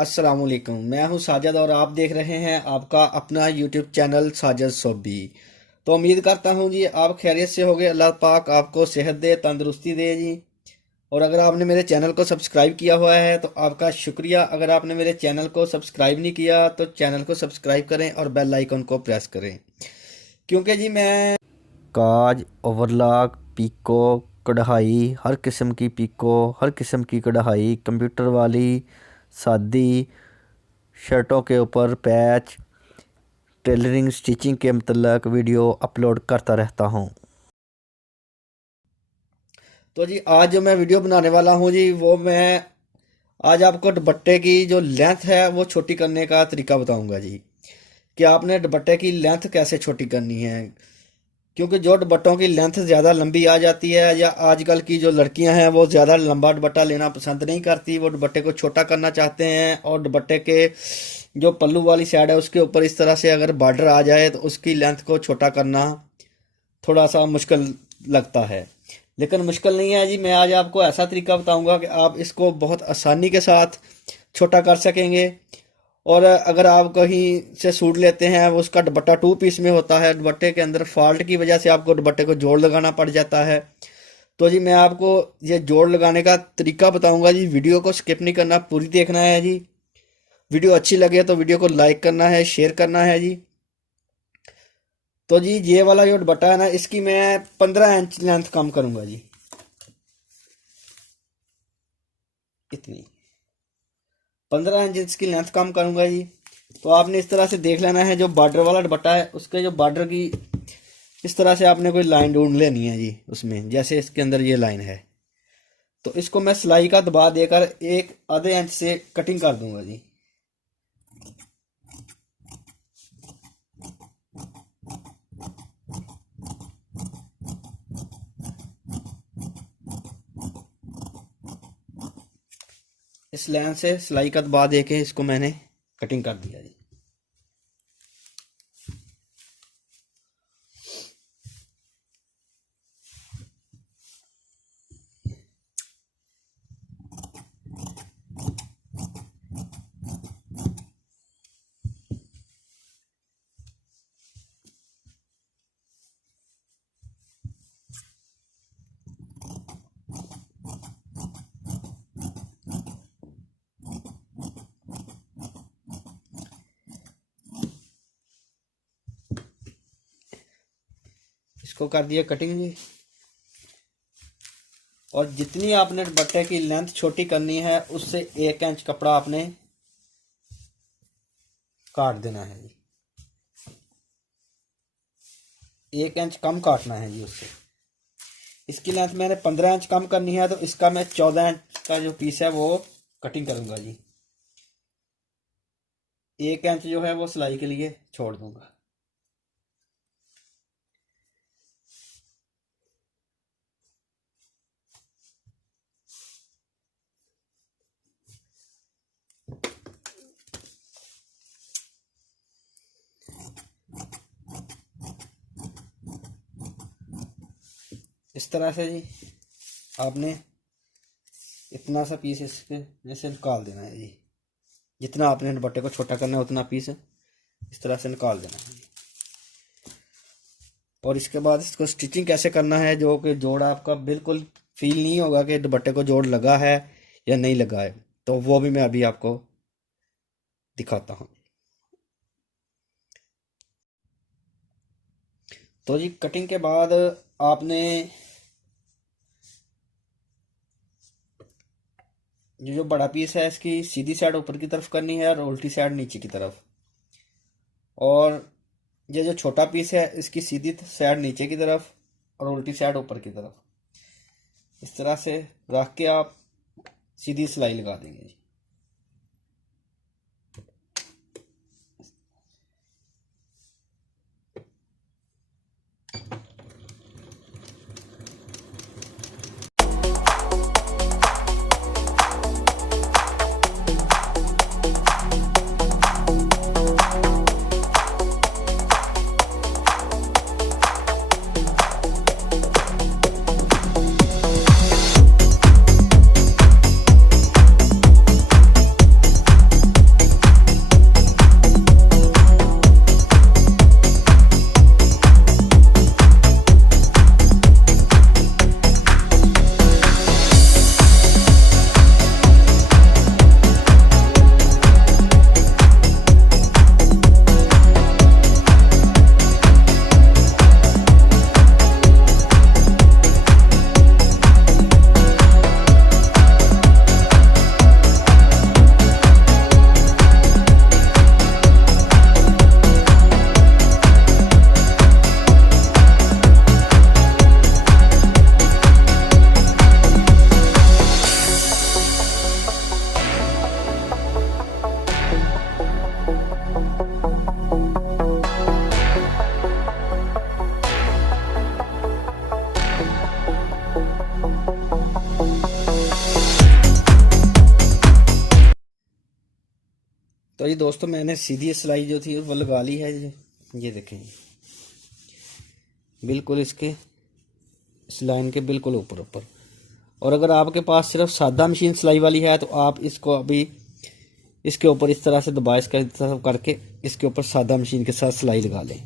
अस्सलाम वालेकुम। मैं हूं साजिद और आप देख रहे हैं आपका अपना यूट्यूब चैनल साजिद सोबी। तो उम्मीद करता हूं जी आप खैरियत से होगे। अल्लाह पाक आपको सेहत दे, तंदुरुस्ती दे जी। और अगर आपने मेरे चैनल को सब्सक्राइब किया हुआ है तो आपका शुक्रिया। अगर आपने मेरे चैनल को सब्सक्राइब नहीं किया तो चैनल को सब्सक्राइब करें और बेल आइकन को प्रेस करें, क्योंकि जी मैं काज, ओवरलॉक, पीको, कढ़ाई, हर किस्म की पीको, हर किस्म की कढ़ाई, कंप्यूटर वाली, सादी, शर्टों के ऊपर पैच, टेलरिंग, स्टिचिंग के मतलब वीडियो अपलोड करता रहता हूँ। तो जी आज जो मैं वीडियो बनाने वाला हूँ जी, वो मैं आज आपको दुपट्टे की जो लेंथ है वो छोटी करने का तरीका बताऊंगा जी, कि आपने दुपट्टे की लेंथ कैसे छोटी करनी है। क्योंकि जो दुपट्टों की लेंथ ज़्यादा लंबी आ जाती है, या आजकल की जो लड़कियां हैं वो ज़्यादा लंबा दुपट्टा लेना पसंद नहीं करती, वो दुपट्टे को छोटा करना चाहते हैं। और दुपट्टे के जो पल्लू वाली साइड है उसके ऊपर इस तरह से अगर बॉर्डर आ जाए तो उसकी लेंथ को छोटा करना थोड़ा सा मुश्किल लगता है। लेकिन मुश्किल नहीं है जी, मैं आज आपको ऐसा तरीका बताऊंगा कि आप इसको बहुत आसानी के साथ छोटा कर सकेंगे। और अगर आप कहीं से सूट लेते हैं, वो उसका दुपट्टा टू पीस में होता है, दुपट्टे के अंदर फॉल्ट की वजह से आपको दुपट्टे को जोड़ लगाना पड़ जाता है। तो जी मैं आपको ये जोड़ लगाने का तरीका बताऊंगा जी। वीडियो को स्किप नहीं करना, पूरी देखना है जी। वीडियो अच्छी लगे तो वीडियो को लाइक करना है, शेयर करना है जी। तो जी ये वाला जो दुपट्टा है ना, इसकी मैं 15 इंच लेंथ कम करूंगा जी, इतनी 15 इंच इसकी लेंथ कम करूंगा जी। तो आपने इस तरह से देख लेना है, जो बॉर्डर वाला दुपट्टा है उसके जो बॉर्डर की इस तरह से आपने कोई लाइन ढूंढ लेनी है जी उसमें, जैसे इसके अंदर ये लाइन है। तो इसको मैं सिलाई का दबा देकर एक आधे इंच से कटिंग कर दूंगा जी। इस लाइन से सिलाई का दबा दे के इसको मैंने कटिंग कर दिया जी। इसको कर दिया कटिंग जी। और जितनी आपने दुपट्टे की लेंथ छोटी करनी है उससे 1 इंच कपड़ा आपने काट देना है जी। 1 इंच कम काटना है जी उससे। इसकी लेंथ मैंने 15 इंच कम करनी है, तो इसका मैं 14 इंच का जो पीस है वो कटिंग करूंगा जी। 1 इंच जो है वो सिलाई के लिए छोड़ दूंगा। इस तरह से जी आपने इतना सा पीस इसके में से निकाल देना है जी। जितना आपने दुपट्टे को छोटा करना है उतना पीस इस तरह से निकाल देना है जी। और इसके बाद इसको स्टिचिंग कैसे करना है, जो कि जोड़ आपका बिल्कुल फील नहीं होगा कि दुपट्टे को जोड़ लगा है या नहीं लगा है, तो वो भी मैं अभी आपको दिखाता हूँ। तो जी कटिंग के बाद आपने ये जो बड़ा पीस है इसकी सीधी साइड ऊपर की तरफ करनी है और उल्टी साइड नीचे की तरफ। और ये जो छोटा पीस है इसकी सीधी साइड नीचे की तरफ और उल्टी साइड ऊपर की तरफ। इस तरह से रख के आप सीधी सिलाई लगा देंगे जी। तो ये दोस्तों मैंने सीधी सिलाई जो थी वो लगा ली है जी। ये देखें, बिल्कुल इसके इस लाइन के बिल्कुल ऊपर ऊपर। और अगर आपके पास सिर्फ सादा मशीन सिलाई वाली है तो आप इसको अभी इसके ऊपर इस तरह से दबा इसका तरफ करके इसके ऊपर सादा मशीन के साथ सिलाई लगा लें।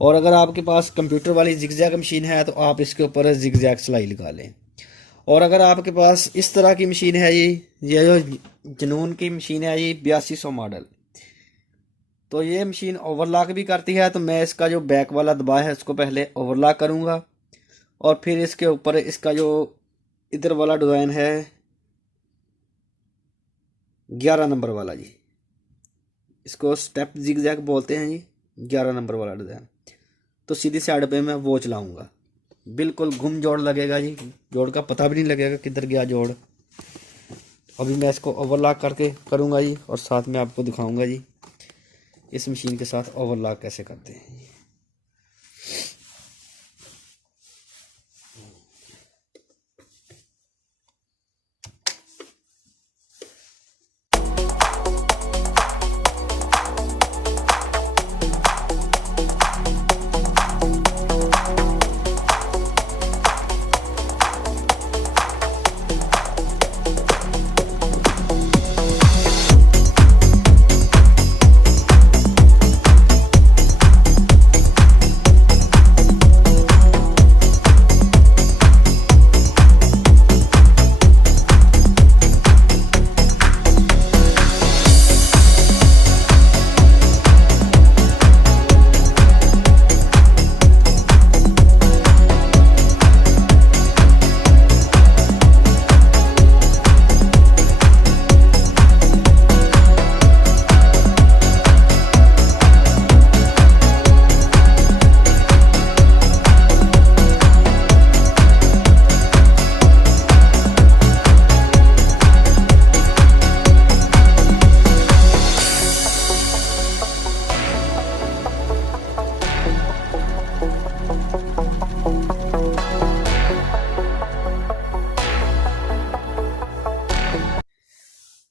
और अगर आपके पास कंप्यूटर वाली जिगजैग मशीन है तो आप इसके ऊपर जिगजैग सिलाई लगा लें। और अगर आपके पास इस तरह की मशीन है ये जो जनून की मशीन है ये 8200 मॉडल, तो ये मशीन ओवरलॉक भी करती है। तो मैं इसका जो बैक वाला दबा है उसको पहले ओवरलॉक करूँगा और फिर इसके ऊपर इसका जो इधर वाला डिज़ाइन है 11 नंबर वाला जी, इसको स्टेप जिगजैग बोलते हैं जी, 11 नंबर वाला डिज़ाइन, तो सीधी साइड पे मैं वो चलाऊँगा। बिल्कुल घुम जोड़ लगेगा जी, जोड़ का पता भी नहीं लगेगा किधर गया जोड़। अभी मैं इसको ओवरलॉक करके करूँगा जी और साथ में आपको दिखाऊँगा जी इस मशीन के साथ ओवरलॉक कैसे करते हैं।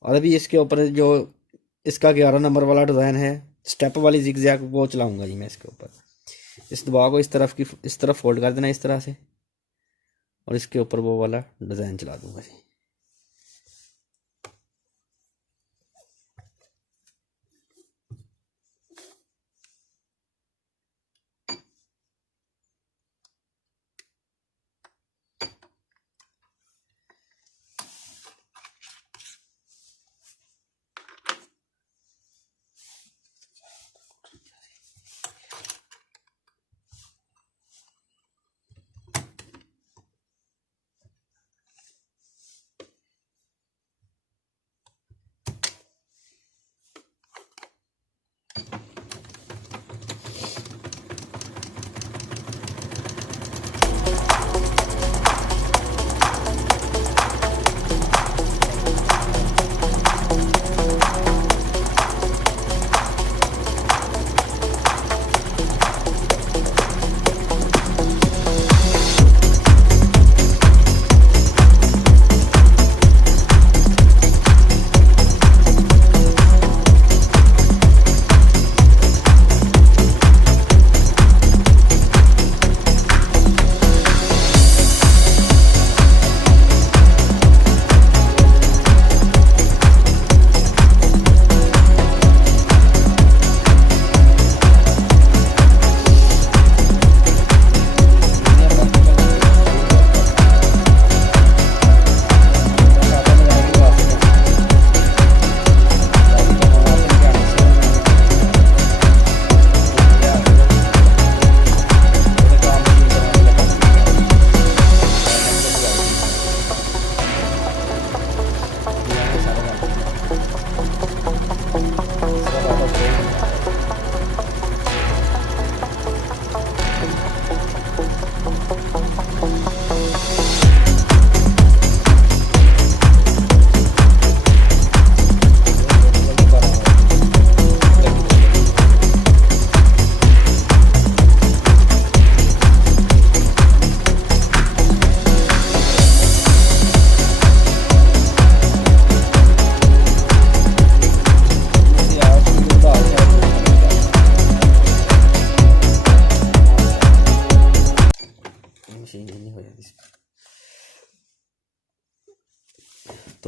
और अभी इसके ऊपर जो इसका 11 नंबर वाला डिज़ाइन है स्टेप वाली जिगजैग वो चलाऊंगा जी मैं इसके ऊपर। इस दबा को इस तरफ फोल्ड कर देना इस तरह से और इसके ऊपर वो वाला डिज़ाइन चला दूंगा जी।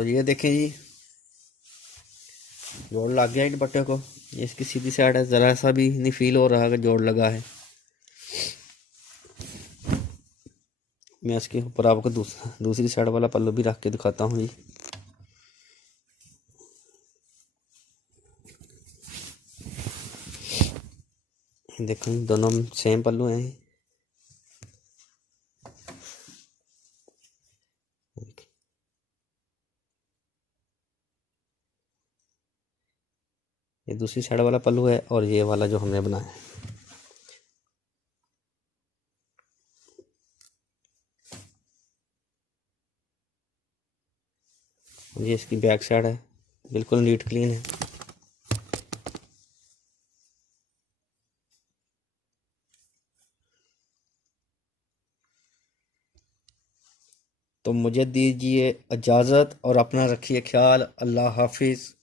और ये देखें जी, जोड़ लग गया इन दुपट्टे को। ये इसकी सीधी साइड है, ज़रा सा भी नहीं फील हो रहा कि जोड़ लगा है। मैं इसके ऊपर आपको दूसरी साइड वाला पल्लू भी रख के दिखाता हूँ जी। देखो दोनों सेम पल्लू हैं। ये दूसरी साइड वाला पल्लू है और ये वाला जो हमने बनाया है। ये इसकी बैक साइड है, बिल्कुल नीट क्लीन है। तो मुझे दीजिए इजाज़त और अपना रखिए ख्याल। अल्लाह हाफिज़।